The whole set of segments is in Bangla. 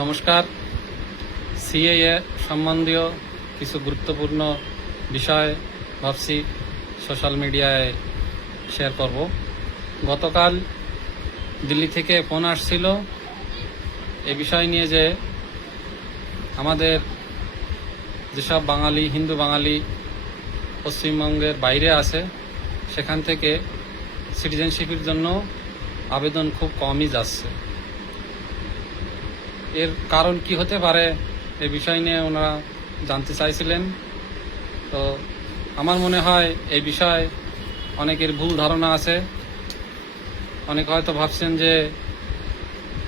নমস্কার। সিএএ সম্বন্ধীয় কিছু গুরুত্বপূর্ণ বিষয় ভাবছি সোশ্যাল মিডিয়ায় শেয়ার করব। গতকাল দিল্লি থেকে ফোন আসছিল এ বিষয় নিয়ে যে আমাদের যেসব বাঙালি হিন্দু বাঙালি পশ্চিমবঙ্গের বাইরে আছে সেখান থেকে সিটিজেনশিপের জন্য আবেদন খুব কমই যাচ্ছে। এর কারণ কি হতে পারে এ বিষয় নিয়ে ওনারা জানতে চাইছিলেন। তো আমার মনে হয় এই বিষয়ে অনেকের ভুল ধারণা আছে। অনেকে হয়তো ভাবছেন যে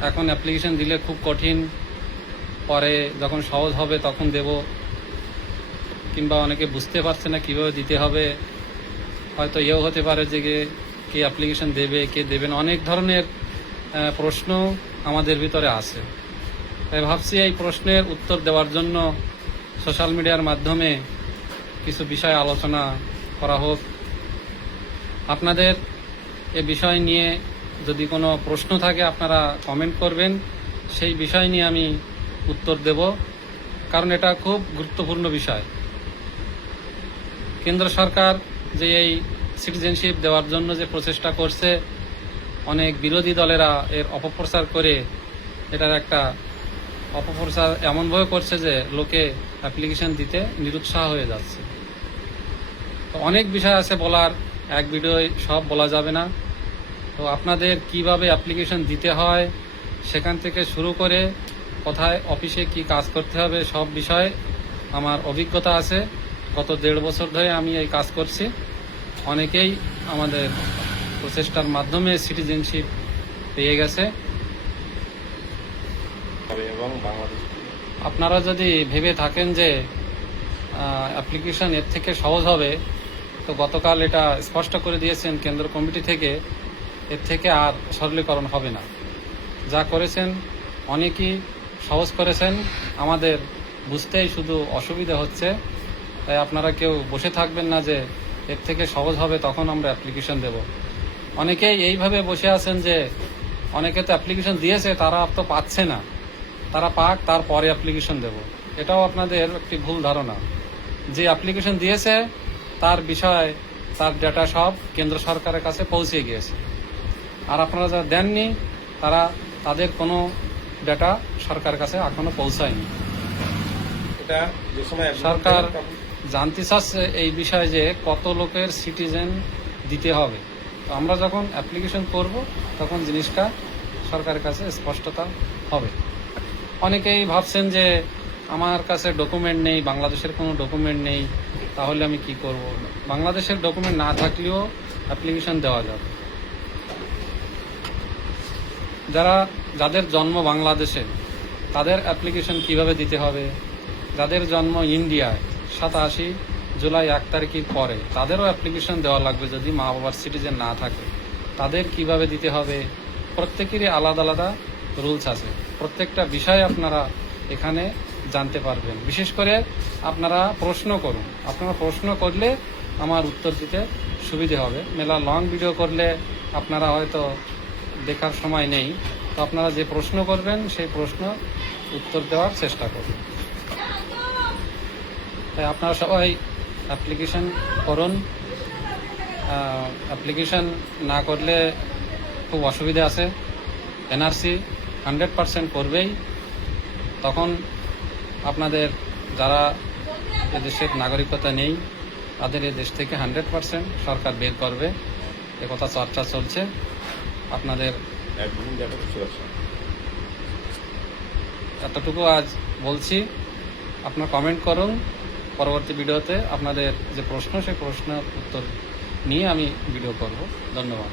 এখন অ্যাপ্লিকেশন দিলে খুব কঠিন, পরে যখন সহজ হবে তখন দেব, কিংবা অনেকে বুঝতে পারছে না কিভাবে দিতে হবে। হয়তো এও হতে পারে যে কে অ্যাপ্লিকেশন দেবে কে দেবে না, অনেক ধরনের প্রশ্ন আমাদের ভিতরে আছে। তাই ভাবছি এই প্রশ্নের উত্তর দেওয়ার জন্য সোশ্যাল মিডিয়ার মাধ্যমে কিছু বিষয় আলোচনা করা হোক। আপনাদের এ বিষয় নিয়ে যদি কোনো প্রশ্ন থাকে আপনারা কমেন্ট করবেন, সেই বিষয় নিয়ে আমি উত্তর দেব, কারণ এটা খুব গুরুত্বপূর্ণ বিষয়। কেন্দ্র সরকার যে এই সিটিজেনশিপ দেওয়ার জন্য যে প্রচেষ্টা করছে, অনেক বিরোধী দলেরা এর অপপ্রচার করে এটার একটা অপপ্রচার এমনভাবে করছে যে লোকে অ্যাপ্লিকেশন দিতে নিরুৎসাহ হয়ে যাচ্ছে। তো অনেক বিষয় আছে বলার, এক ভিডিওয় সব বলা যাবে না। তো আপনাদের কিভাবে অ্যাপ্লিকেশন দিতে হয় সেখান থেকে শুরু করে কোথায় অফিসে কি কাজ করতে হবে সব বিষয়ে আমার অভিজ্ঞতা আছে। গত 1.5 বছর ধরে আমি এই কাজ করছি। অনেকেই আমাদের প্রচেষ্টার মাধ্যমে সিটিজেনশিপ পেয়ে গেছে। এবং বাংলাদেশ আপনারা যদি ভেবে থাকেন যে অ্যাপ্লিকেশন এর থেকে সহজ হবে, তো গতকাল এটা স্পষ্ট করে দিয়েছেন কেন্দ্র কমিটি থেকে, এর থেকে আর সরলীকরণ হবে না। যা করেছেন অনেকেই সহজ করেছেন, আমাদের বুঝতেই শুধু অসুবিধা হচ্ছে। তাই আপনারা কেউ বসে থাকবেন না যে এর থেকে সহজ হবে তখন আমরা অ্যাপ্লিকেশন দেব। অনেকেই এইভাবে বসে আছেন যে অনেকে তো অ্যাপ্লিকেশন দিয়েছে, তারা তো পাচ্ছে না, তারা পাক তারপরে অ্যাপ্লিকেশন দেব। এটাও আপনাদের একটি ভুল ধারণা। যে অ্যাপ্লিকেশন দিয়েছে তার বিষয়, তার ডেটা সব কেন্দ্র সরকারের কাছে পৌঁছে গিয়েছে, আর আপনারা যারা দেননি তাদের কোনো ডেটা সরকারের কাছে এখনো পৌঁছায়নি। এটা যে সময় সরকার জানতে চাচ্ছে এই বিষয়ে যে কত লোকের সিটিজেন দিতে হবে। তো আমরা যখন অ্যাপ্লিকেশন করব তখন জিনিসটা সরকারের কাছে স্পষ্টতা হবে। অনেকেই ভাবছেন যে আমার কাছে ডকুমেন্ট নেই, বাংলাদেশের কোনো ডকুমেন্ট নেই, তাহলে আমি কি করব। বাংলাদেশের ডকুমেন্ট না থাকলেও অ্যাপ্লিকেশন দেওয়া যাবে। যাদের জন্ম বাংলাদেশে তাদের অ্যাপ্লিকেশন কিভাবে দিতে হবে, যাদের জন্ম ইন্ডিয়ায় 87 জুলাই 1 তারিখের পরে তাদেরও অ্যাপ্লিকেশন দেওয়া লাগবে যদি মা বাবার সিটিজেন না থাকে। তাদের কিভাবে দিতে হবে, প্রত্যেকেরই আলাদা আলাদা রুলস আছে। প্রত্যেকটা বিষয় আপনারা এখানে জানতে পারবেন। বিশেষ করে আপনারা প্রশ্ন করুন, আপনারা প্রশ্ন করলে আমার উত্তর দিতে সুবিধে হবে। মেলা লং ভিডিও করলে আপনারা হয়তো দেখার সময় নেই, তো আপনারা যে প্রশ্ন করবেন সেই প্রশ্ন উত্তর দেওয়ার চেষ্টা করবেন। তাই আপনারা সবাই অ্যাপ্লিকেশন করুন। অ্যাপ্লিকেশন না করলে খুব অসুবিধা আছে। এনআরসি 100% করবেই, তখন আপনাদের যারা এদেশের নাগরিকতা নেই তাদের এদেশ থেকে 100% সরকার বের করবে, একথা চর্চা চলছে। আপনাদের এতটুকু আজ বলছি। আপনারা কমেন্ট করুন, পরবর্তী ভিডিওতে আপনাদের যে প্রশ্ন সেই প্রশ্নের উত্তর নিয়ে আমি ভিডিও করব। ধন্যবাদ।